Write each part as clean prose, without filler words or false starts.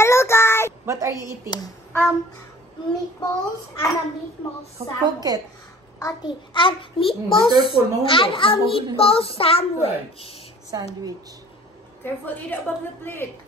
Hello guys. What are you eating? Meatballs and a meatball sandwich. Cook it. Okay, and meatballs and a meatball sandwich. Sandwich. Careful, eat above the plate.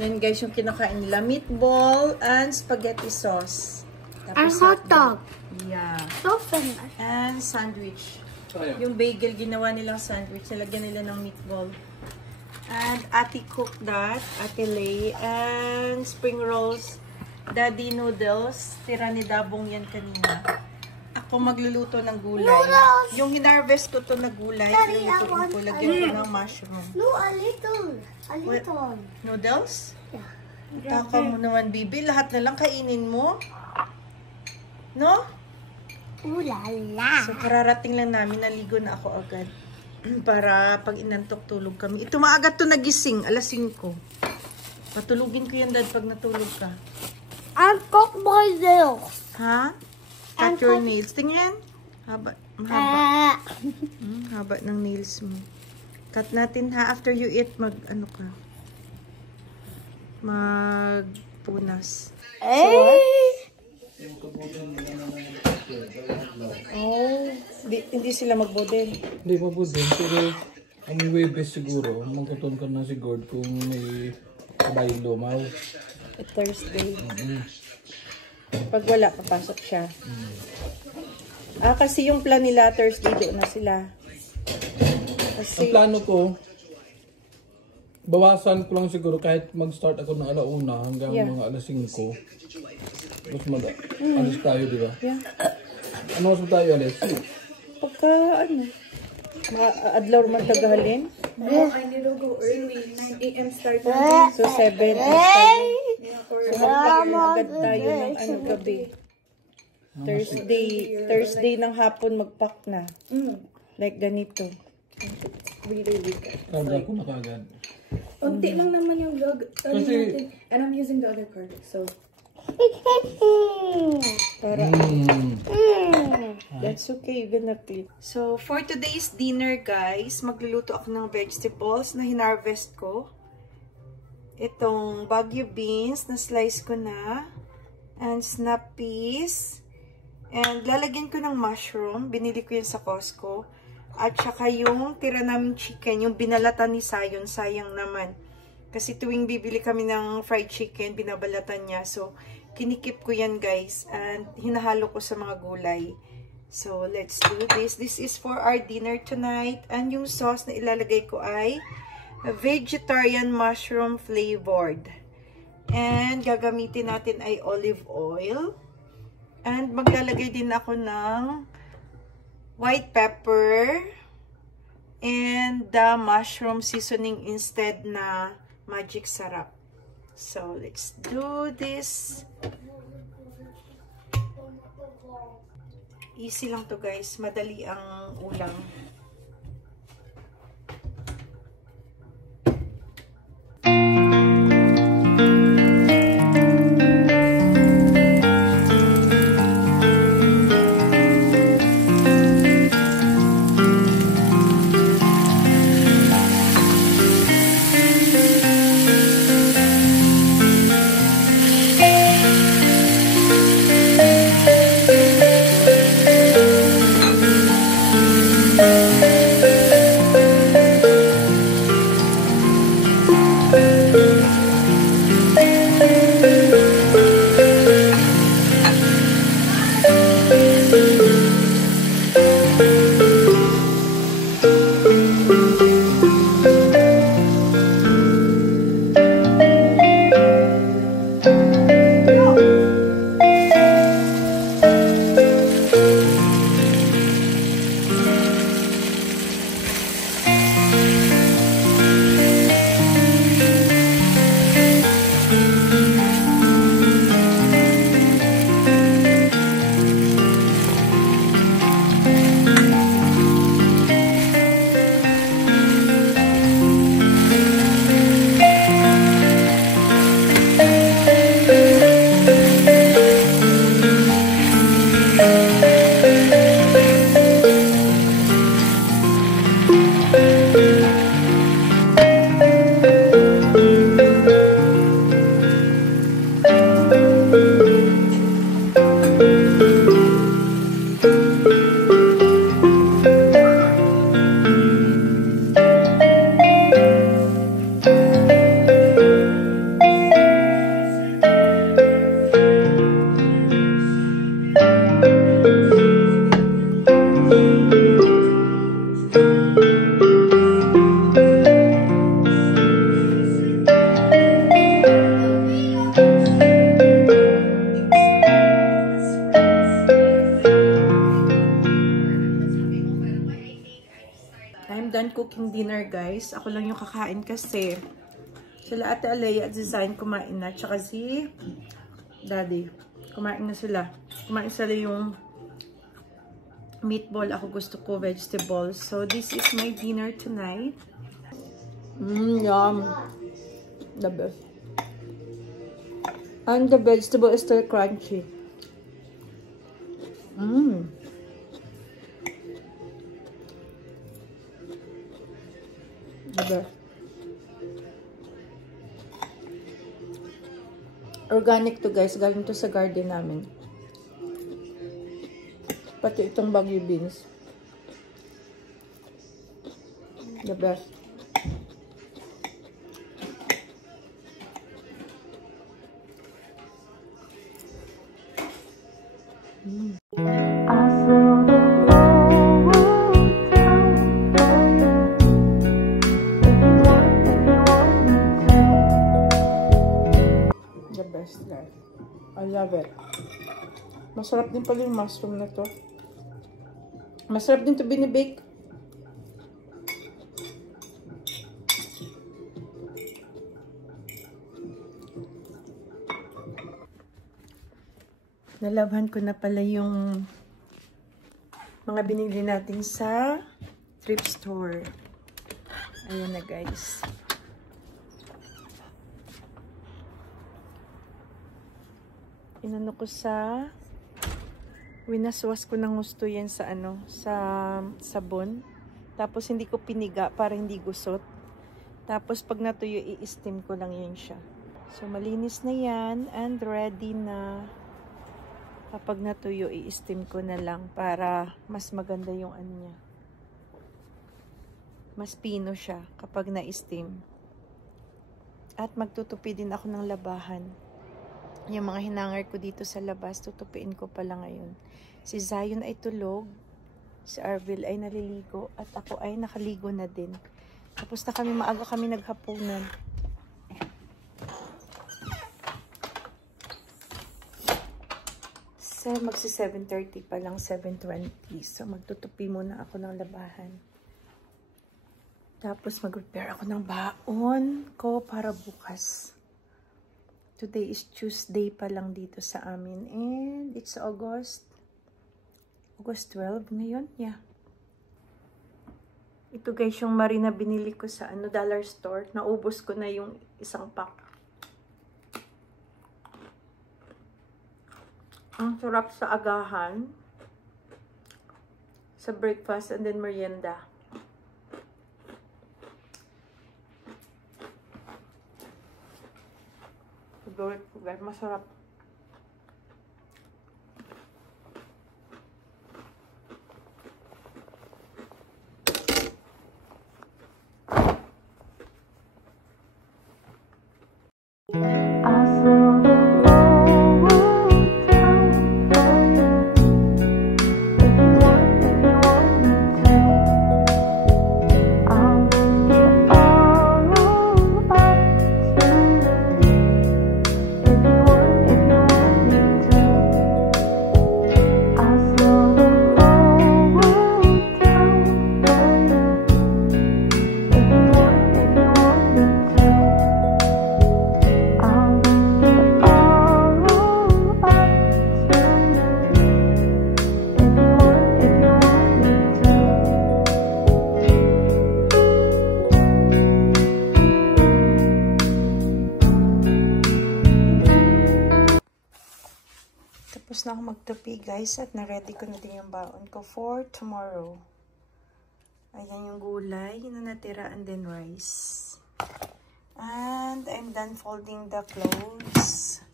Yan guys yung kinakain nila. Meatball and spaghetti sauce. And hot dog. Yeah. So famous. And sandwich. Yung bagel, ginawa nilang sandwich. Nilagyan nila ng meatball. And Ate cooked that. Ate Lay. And spring rolls. Daddy noodles. Tira ni Dabong yan kanina. Ako magluluto ng gulay. Noodles! Yung hinarvest ko to na gulay. Daddy, Lulutuin ko. Lagyan ko ng mushroom. No, a little. A little. Noodles? Yeah. Taka mo naman, Bibi. Lahat na lang kainin mo. No? Ooh la la. So, kararating lang namin. Naligo na ako agad. Para pag inantok, tulog kami. Ito maaga to nagising. Alas 5. Patulugin ko yan, Dad, pag natulog ka. And cut my nails. Ha? Cut your nails. Tingnan. Haba. Mahaba. Haba ng nails mo. Cut natin, ha? After you eat, ano ka? Magpunas. Hey! Oh, hindi sila magbodel. Hindi pa po din, pero ang Webes siguro, magkaton ka na si God kung may kabayong lumaw. Thursday. Pag wala, papasok siya. Kasi yung plan nila, Thursday doon na sila. Ang plano ko, bawasan ko lang siguro kahit mag-start ako ng alauna hanggang mga alas 5. Tapos alis tayo, di ba? Yeah. Ano oras tayo alis? Pagka, adlaw man tagahalin. No, I need to go early. 9 a.m. start. So, 7 So, agad tayo ng gabi. Thursday ng hapon magpack na. Like ganito. Really weak. Karga ko na kagad. Unti lang naman yung vlog. Kasi, and I'm using the other card. So, Para, that's okay, you're gonna clean. So, for today's dinner, guys, magluluto ako ng vegetables na hinarvest ko. Itong Baguio beans na slice ko na. And snap peas. And lalagyan ko ng mushroom. Binili ko yan sa Costco. At saka yung tira namin chicken, yung binalatan ni Sayon, sayang naman. Kasi tuwing bibili kami ng fried chicken, binabalatan niya. So, kinikip ko yan, guys. And hinahalo ko sa mga gulay. So, let's do this. This is for our dinner tonight. And yung sauce na ilalagay ko ay vegetarian mushroom flavored. And gagamitin natin ay olive oil. And maglalagay din ako ng white pepper and the mushroom seasoning instead na magic sarap. So, let's do this. Easy lang to, guys. Madali ang ulam. cooking dinner, guys. Ako lang yung kakain kasi sila Ate Alea at Design kumain na. Tsaka si Daddy. Kumain na sila. Kumain sila yung meatball. Ako gusto ko vegetables. So, this is my dinner tonight. Yum. The best. And the vegetable is still crunchy. The best. Organic to, guys. Galing to sa garden namin. Pati itong Baguio beans. The best. The best, guys. I love it. Masarap din pala yung mushroom na to. Masarap din to binibake. Nalabhan ko na pala yung mga binili natin sa thrift store. Ayan na, guys. Inano ko sa winaswas ko ng gusto yan sa ano, sa sabon. Tapos hindi ko piniga para hindi gusot. Tapos pag natuyo, i-steam ko lang yan siya. So malinis na yan and ready na. Kapag natuyo, i-steam ko na lang para mas maganda yung ano niya. Mas pino siya kapag na-steam. At magtutupi din ako ng labahan. Yung mga hinangar ko dito sa labas, tutupiin ko pala ngayon. Si Zion ay tulog. Si Arvil ay naliligo. At ako ay nakaligo na din. Tapos na kami, maaga kami naghapunan. Magsi 7:30 pa lang, 7:20. So, magtutupi muna ako ng labahan. Tapos, mag-prepare ako ng baon ko para bukas. Today is Tuesday pa lang dito sa amin. And it's August 12 ngayon. Yeah. Ito guys, yung marina binili ko sa dollar store. Naubos ko na yung isang pack. Ang sarap sa agahan, sa breakfast, and then merienda. Favorite ko guys, masarap. Tapos na ako magtupi guys at na-ready ko na din yung baon ko for tomorrow. Ayan yung gulay na natira and then rice. And I'm done folding the clothes.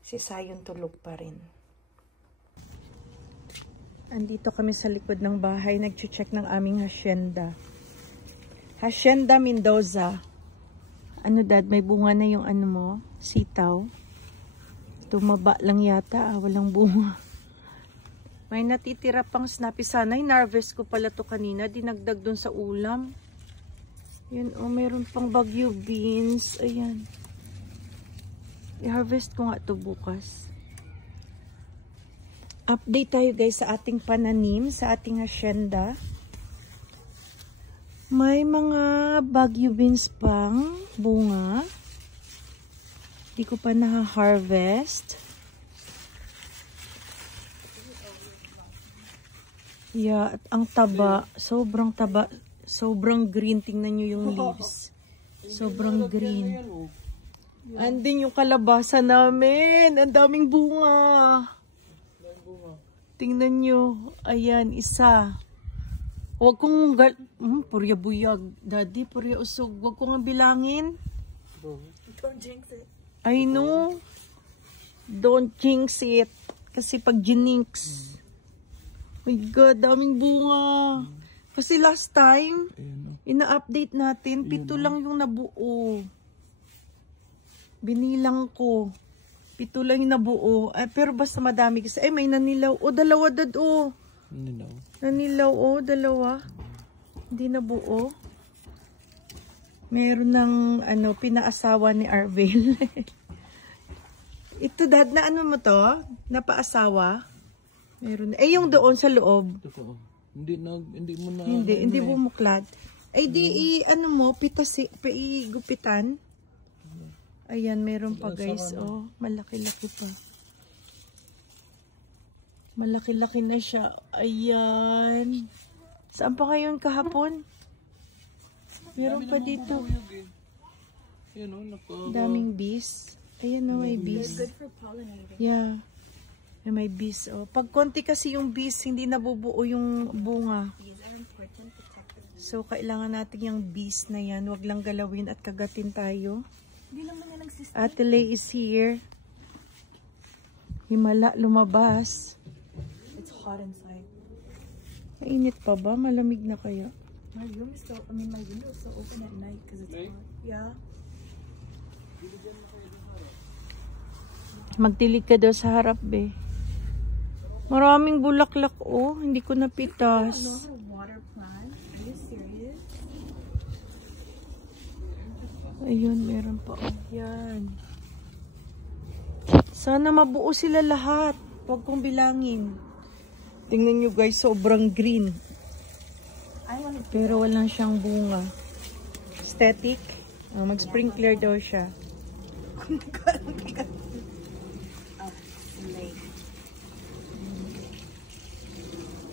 Si Sayon tulog pa rin. Andito kami sa likod ng bahay. Nag-check ng aming hacienda. Hacienda Mendoza. Ano dad, may bunga na yung ano mo? Sitaw. Tumaba lang yata, walang bunga. May natitira pang snappy. Sana in-harvest ko pala to kanina, dinagdag dun sa ulam. Yun, oh, mayroon pang Baguio beans. Ayan. I-harvest ko nga to bukas. Update tayo guys sa ating pananim, sa ating hacienda. May mga Baguio beans pang bunga. Di ko pa na-harvest. Yeah, at ang taba. Sobrang taba. Sobrang green. Tingnan nyo yung leaves. Sobrang green. Andin yung kalabasa namin. Ang daming bunga. Tingnan nyo. Ayan, isa. Huwag kong purya buyag. Daddy, purya usog. Huwag kong bilangin. Don't jinx it. I know. Don't jinx it. Kasi pag jinx. My God, daming bunga. Kasi last time, ina-update natin, 7 lang yung nabuo. Binilang ko. 7 lang yung nabuo. Ay, pero basta madami kasi. Ay, may nanilaw. O, 2 dad, o. Nanilaw, o. 2. Hindi nabuo. Meron ng, pinaasawa ni Arvil. Ito, dad, na ano mo to? Napaasawa? Meron. Eh, yung doon sa loob. Hindi mo na... Hindi bumuklad. Ay, gupitan. Ayan, meron pa guys. Oh, malaki-laki pa. Malaki-laki na siya. Ayan. Saan pa ngayon kahapon? Meron pa dito. Daming bees. Ayan na, may bees. Good for pollinating. Yeah. May bees. Oh. Pag konti kasi yung bees, hindi nabubuo yung bunga. So, kailangan natin yung bees na yan. Huwag lang galawin at kagatin tayo. Ate Lay is here. Himala, lumabas. It's hot inside. Mainit pa ba? Malamig na kaya? My room is my window is still open at night because it's hot. Yeah. Magtilig ka daw sa harap, be. Maraming bulaklak, oh. Hindi ko napitas. Another water plant? Are you serious? Ayun, meron pa. Oh, yan. Sana mabuo sila lahat. Huwag kong bilangin. Tingnan nyo guys, sobrang green. Pero walang siyang bunga. Aesthetic. Mag-sprinkler daw siya.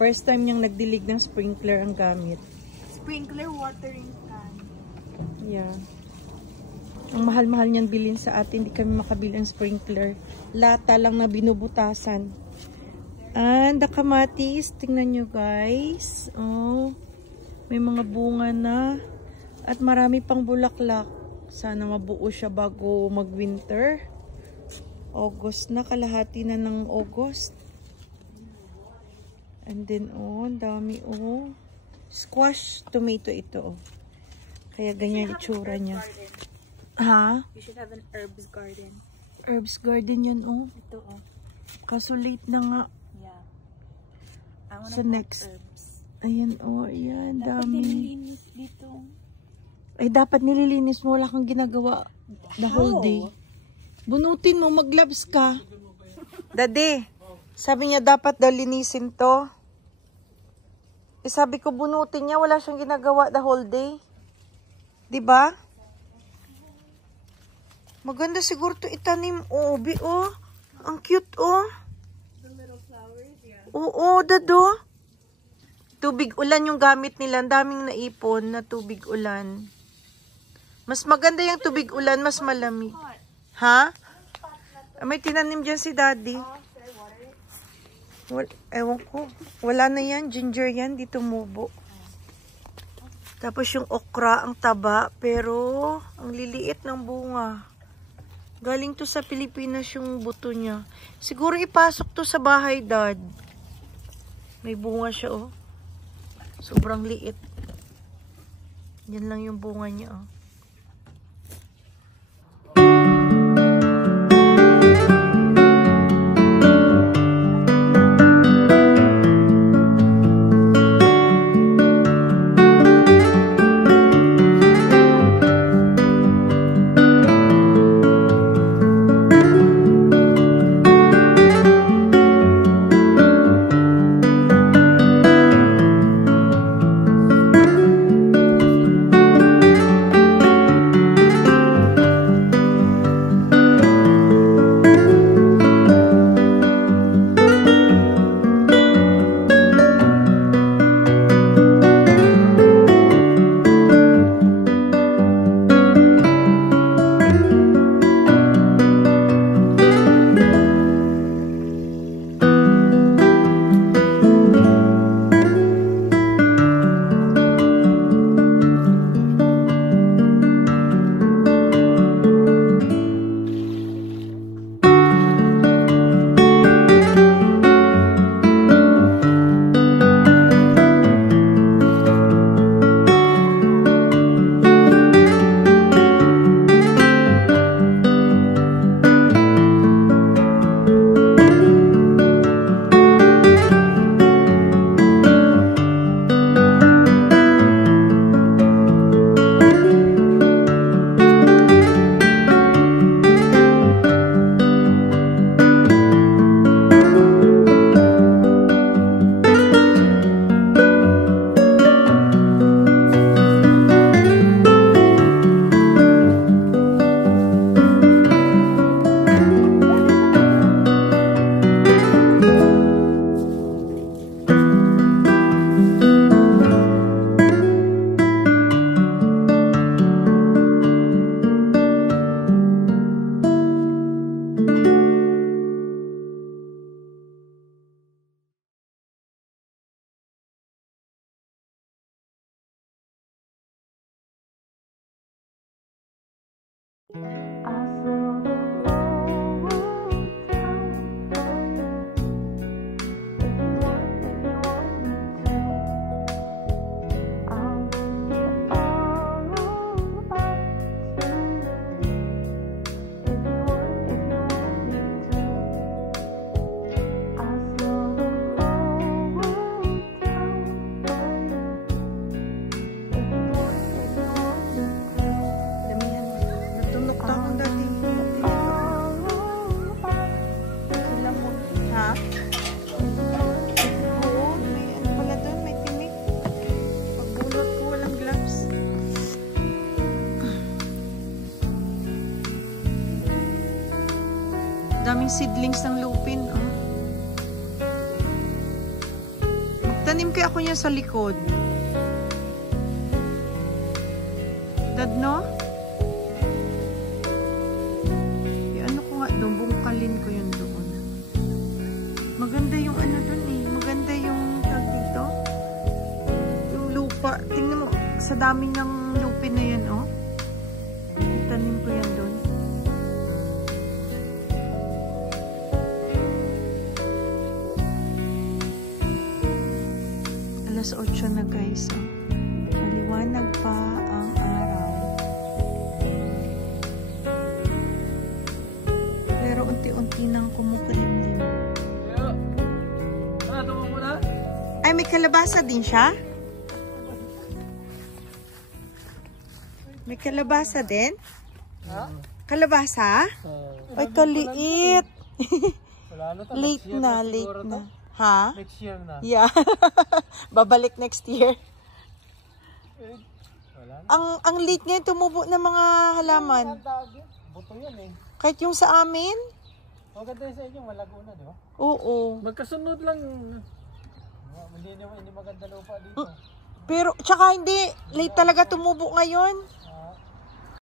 First time niyang nagdilig ng sprinkler ang gamit. Sprinkler watering can. Yeah. Ang mahal-mahal niyan bilhin sa atin. Hindi kami makabili ng sprinkler. Lata lang na binubutasan. And the kamatis. Tingnan nyo guys. Oh. May mga bunga na. At marami pang bulaklak. Sana mabuo siya bago mag-winter. August na. Kalahati na ng August. And then, oh, dami, oh. Squash tomato ito, oh. Kaya ganyan itsura niya. Ha? You should have an herbs garden. Herbs garden yan, oh. Ito, oh. Kaso late na nga. Yeah. I wanna So plant next. herbs. Ayan, oh, ayan, Dapat dami. nililinis dito. Ay, dapat nililinis mo. Wala kang ginagawa the whole day. Bunutin mo, mag-gloves ka. Dade, sabi niya dapat daw linisin to. Eh, sabi ko bunutin niya, wala siyang ginagawa the whole day. 'Di ba? Maganda siguro to itanim, oh, oh. Ang cute, oh. The little flowers, yeah. Oo, dado. Tubig ulan yung gamit nila. Ang daming naipon na tubig ulan. Mas maganda yung tubig ulan, mas malamig. Ha? May tinanim dyan si Daddy. Ewan ko. Wala na yan. Ginger yan. Di tumubo. Tapos yung okra, ang taba. Pero, ang liliit ng bunga. Galing to sa Pilipinas yung buto niya. Siguro ipasok to sa bahay, Dad. May bunga siya, oh. Sobrang liit. Yan lang yung bunga niya, oh. Daming seedlings ng lupin, oh. Magtanim kaya ako niya sa likod. Dad, no? Ano ko nga doon, bungkalin ko yun doon. Maganda yung ano doon eh. Maganda yung tag dito. Yung lupa. Tingnan mo, sa dami ng lupin na yan, oh. Tanim ko yan doon. Alas 8 na guys, oh. Maliwanag pa ang araw. Pero unti-unti nang kumukulimlim. Ay, may kalabasa din siya? May kalabasa din? Kalabasa? Ay, kaliit. Late na. Ha? Next year na. Yeah. Babalik next year. Ang late ngayon tumubo ng mga halaman. Buto yan eh. Kahit yung sa amin? Maganda sa inyo, malago na, di ba? Oo. Magkasunod lang. Hindi maganda lupa dito. Pero, tsaka hindi. Late talaga tumubo ngayon.